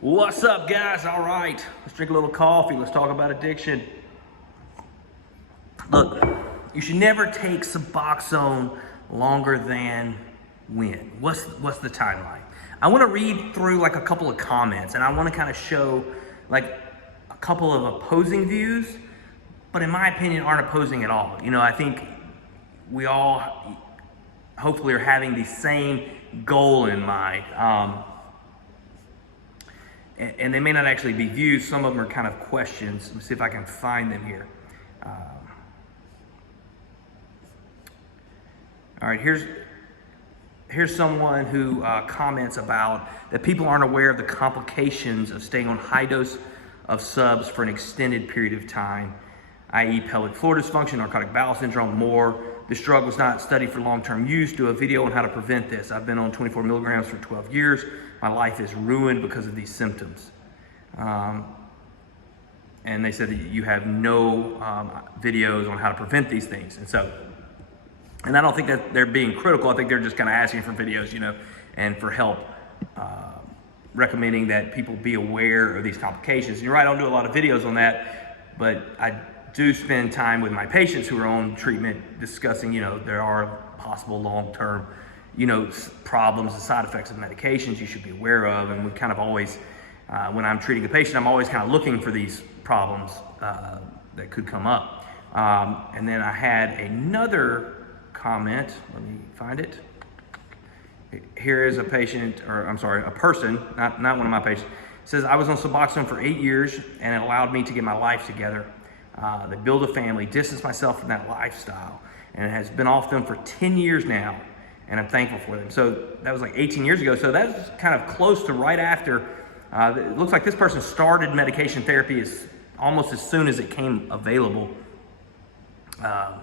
What's up, guys? All right, let's drink a little coffee. Let's talk about addiction. Look, you should never take Suboxone longer than when? What's the timeline? I want to read through like a couple of comments, and I want to kind of show like a couple of opposing views, but in my opinion aren't opposing at all. You know, I think we all hopefully are having the same goal in mind. And they may not actually be views. Some of them are kind of questions. Let me see if I can find them here. All right, here's someone who comments about that people aren't aware of the complications of staying on high dose of subs for an extended period of time, i.e. pelvic floor dysfunction, narcotic bowel syndrome, more. This drug was not studied for long-term use. Do a video on how to prevent this. I've been on 24 milligrams for 12 years. My life is ruined because of these symptoms. And they said that you have no videos on how to prevent these things. And I don't think that they're being critical. I think they're just kind of asking for videos, you know, and for help, recommending that people be aware of these complications. And you're right, I don't do a lot of videos on that, but I do spend time with my patients who are on treatment discussing, you know, there are possible long-term, you know, problems and side effects of medications you should be aware of. And we kind of always, when I'm treating a patient, I'm always kind of looking for these problems that could come up. And then I had another comment, let me find it. Here is a patient, or I'm sorry, a person, not one of my patients, says, I was on Suboxone for 8 years and it allowed me to get my life together. To build a family, distance myself from that lifestyle, and it has been off them for 10 years now, and I'm thankful for them. So that was like 18 years ago, so that's kind of close to right after. It looks like this person started medication therapy almost as soon as it came available. I'm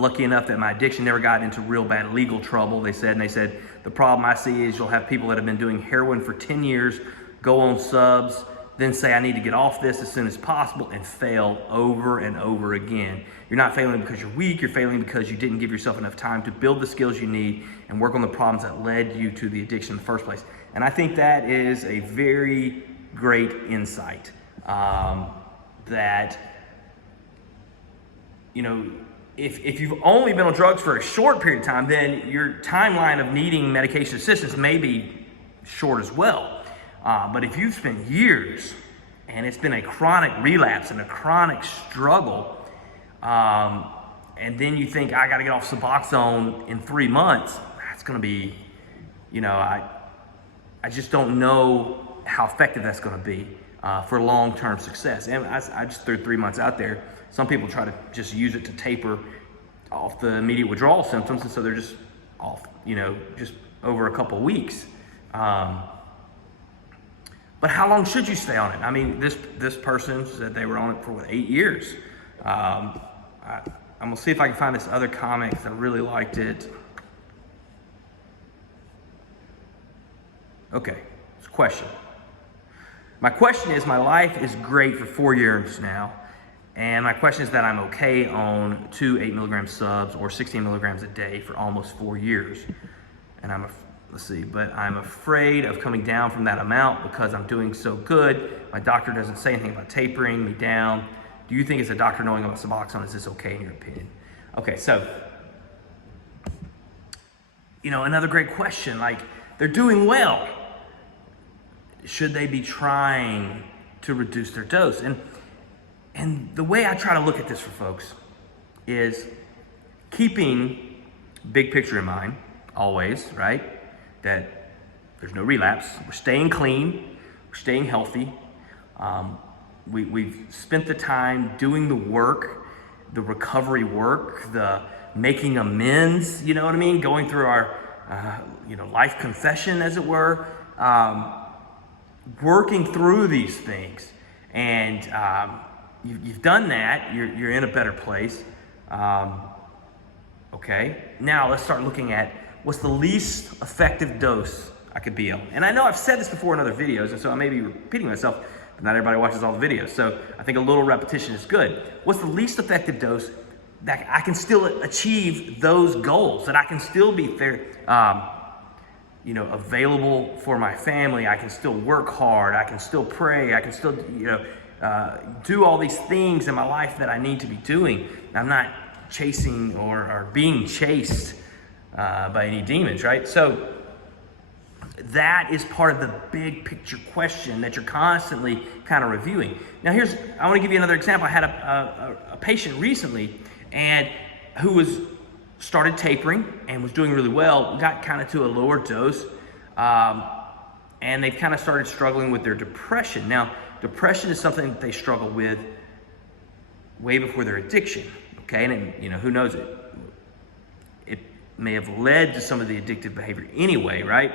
lucky enough that my addiction never got into real bad legal trouble, they said. And they said, the problem I see is you'll have people that have been doing heroin for 10 years, go on subs, then say, I need to get off this as soon as possible, and fail over and over again. You're not failing because you're weak, you're failing because you didn't give yourself enough time to build the skills you need and work on the problems that led you to the addiction in the first place. And I think that is a very great insight, that, you know, if you've only been on drugs for a short period of time, then your timeline of needing medication assistance may be short as well. But if you've spent years and it's been a chronic relapse and a chronic struggle, and then you think, I gotta get off Suboxone in 3 months, that's gonna be, you know, I just don't know how effective that's gonna be for long-term success. And I just threw 3 months out there. Some people try to just use it to taper off the immediate withdrawal symptoms, and so they're just off, you know, just over a couple weeks. But how long should you stay on it? I mean, this person said they were on it for, what, 8 years. I'm gonna see if I can find this other comment because I really liked it. Okay, it's a question. My question is, my life is great for 4 years now. And my question is that I'm okay on 2 8-milligram subs or 16 milligrams a day for almost 4 years. And but I'm afraid of coming down from that amount because I'm doing so good. My doctor doesn't say anything about tapering me down. Do you think as a doctor knowing about Suboxone, is this okay in your opinion? Okay, so, you know, another great question, like, they're doing well. Should they be trying to reduce their dose? And the way I try to look at this for folks is keeping big picture in mind, always, right? That there's no relapse. We're staying clean, we're staying healthy. We've spent the time doing the work, the recovery work, the making amends, you know what I mean? Going through our, you know, life confession, as it were. Working through these things. And you've done that, you're in a better place. Okay, now let's start looking at what's the least effective dose I could be on. And I know I've said this before in other videos, and so I may be repeating myself, but not everybody watches all the videos. So I think a little repetition is good. What's the least effective dose that I can still achieve those goals, that I can still be there, available for my family. I can still work hard. I can still pray. I can still, do all these things in my life that I need to be doing. I'm not chasing or being chased by any demons, right? So that is part of the big picture question that you're constantly kind of reviewing. Now I want to give you another example. I had a patient recently and who started tapering and was doing really well, got kind of to a lower dose, and they kind of started struggling with their depression. Now, depression is something that they struggle with way before their addiction, okay? And who knows it? It may have led to some of the addictive behavior anyway, right?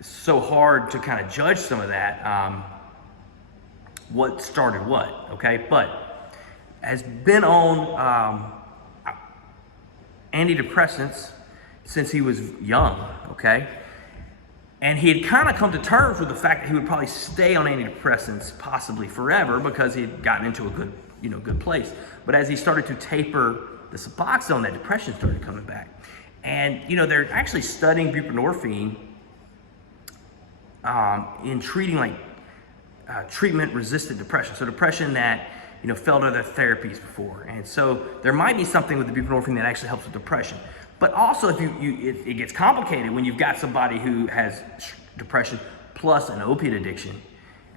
It's so hard to kind of judge some of that, what started what, okay? But has been on antidepressants since he was young, okay? And he had kind of come to terms with the fact that he would probably stay on antidepressants possibly forever because he had gotten into a good place. But as he started to taper the Suboxone, that depression started coming back. And, they're actually studying buprenorphine in treating treatment-resistant depression. So depression that, failed other therapies before. And so there might be something with the buprenorphine that actually helps with depression. But also, if it gets complicated when you've got somebody who has depression plus an opiate addiction.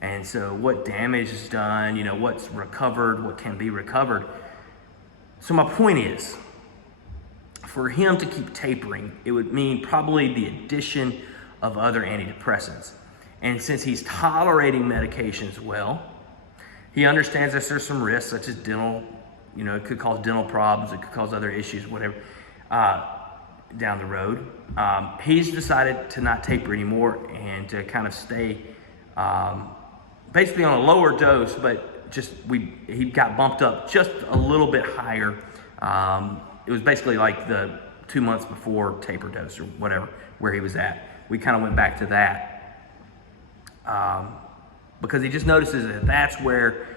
And so what damage is done, what's recovered, what can be recovered. So my point is, for him to keep tapering, it would mean probably the addition of other antidepressants. And since he's tolerating medications well, he understands that there's some risks, such as dental, it could cause dental problems, it could cause other issues, whatever, down the road. He's decided to not taper anymore and to kind of stay basically on a lower dose, but he got bumped up just a little bit higher. It was basically like the 2 months before taper dose or whatever, where he was at. We kind of went back to that. Because he just notices that that's where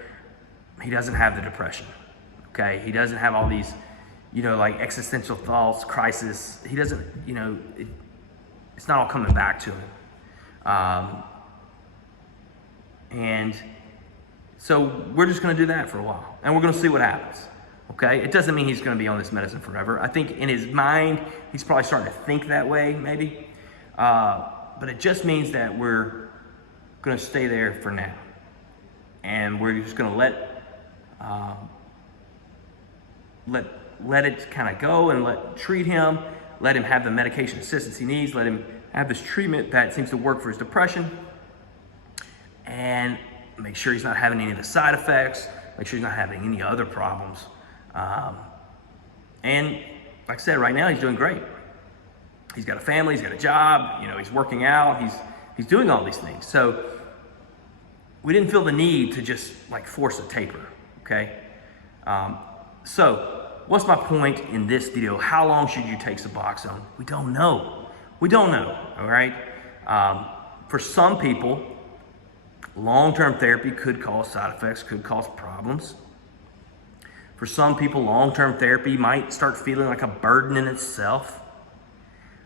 he doesn't have the depression, okay? He doesn't have all these, existential thoughts, crisis. He doesn't, it's not all coming back to him. And so we're just gonna do that for a while, and we're gonna see what happens, okay? It doesn't mean he's gonna be on this medicine forever. I think in his mind, he's probably starting to think that way, maybe. But it just means that we're gonna stay there for now. And we're just gonna let it kind of go and treat him, let him have the medication assistance he needs, let him have this treatment that seems to work for his depression, and make sure he's not having any of the side effects, make sure he's not having any other problems. And like I said, right now he's doing great. He's got a family, he's got a job, he's working out, he's doing all these things. So we didn't feel the need to just force a taper, okay? So what's my point in this video? How long should you take Suboxone? We don't know. We don't know, all right? For some people, long-term therapy could cause side effects, could cause problems. For some people, long-term therapy might start feeling like a burden in itself.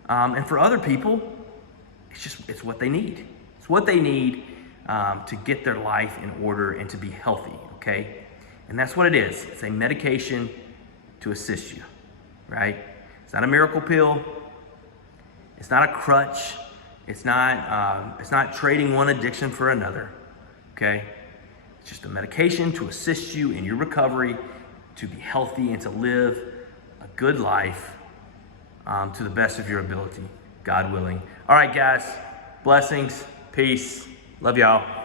And for other people, it's what they need. It's what they need to get their life in order and to be healthy, okay? And that's what it is. It's a medication to assist you, right? It's not a miracle pill. It's not a crutch. It's not trading one addiction for another, okay? It's just a medication to assist you in your recovery, to be healthy and to live a good life to the best of your ability, God willing. All right, guys, blessings, peace, love y'all.